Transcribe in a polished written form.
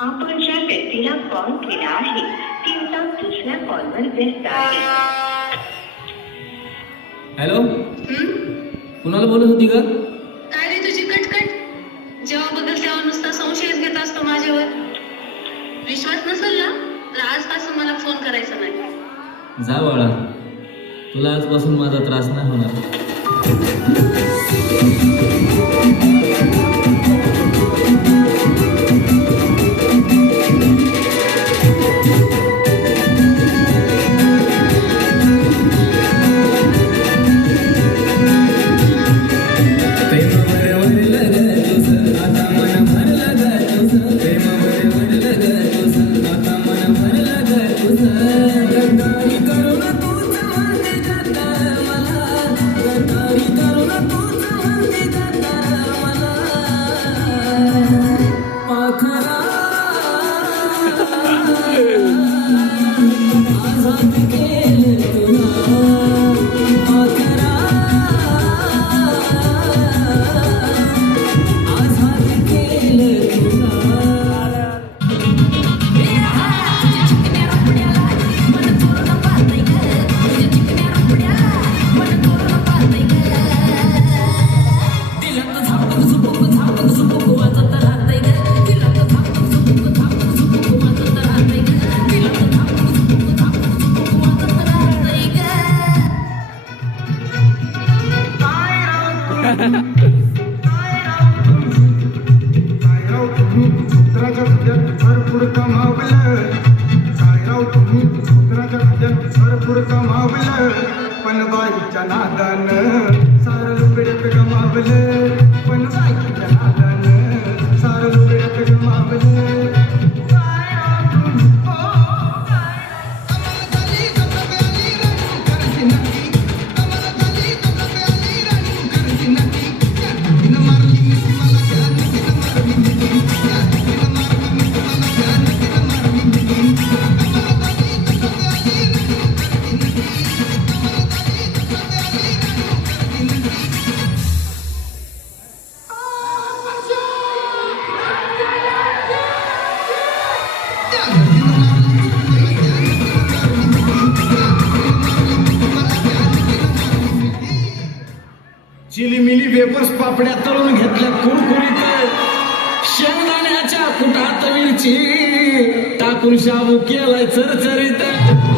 आपण ज्या व्यक्तीला कॉल केला आहे ती आता दुसऱ्या कॉलवर व्यस्त आहे. हॅलो, कुणाला बोलत होती का? काय रे तुझी कटकट? जेव्हा बघत तेव्हा नुसता संशयच घेत असतो माझ्यावर. विश्वास नसेल ना तर आजपासून मला फोन करायचा नाही. जा बाळा, तुला आजपासून माझा त्रास नाही होणार. भरपूर कमावलं पण बाईच्या नादानं सारं लुगड्यात गमावलं. पण बाईच्या नादानं सारं लुगड्यात गमावलं. चिलीमिली वेपर्स पापड्या तळून घेतल्या कुरकुरीत, शेंगदाण्याच्या कुटात मिरची टाकून शाबू केलाय चरचरीत.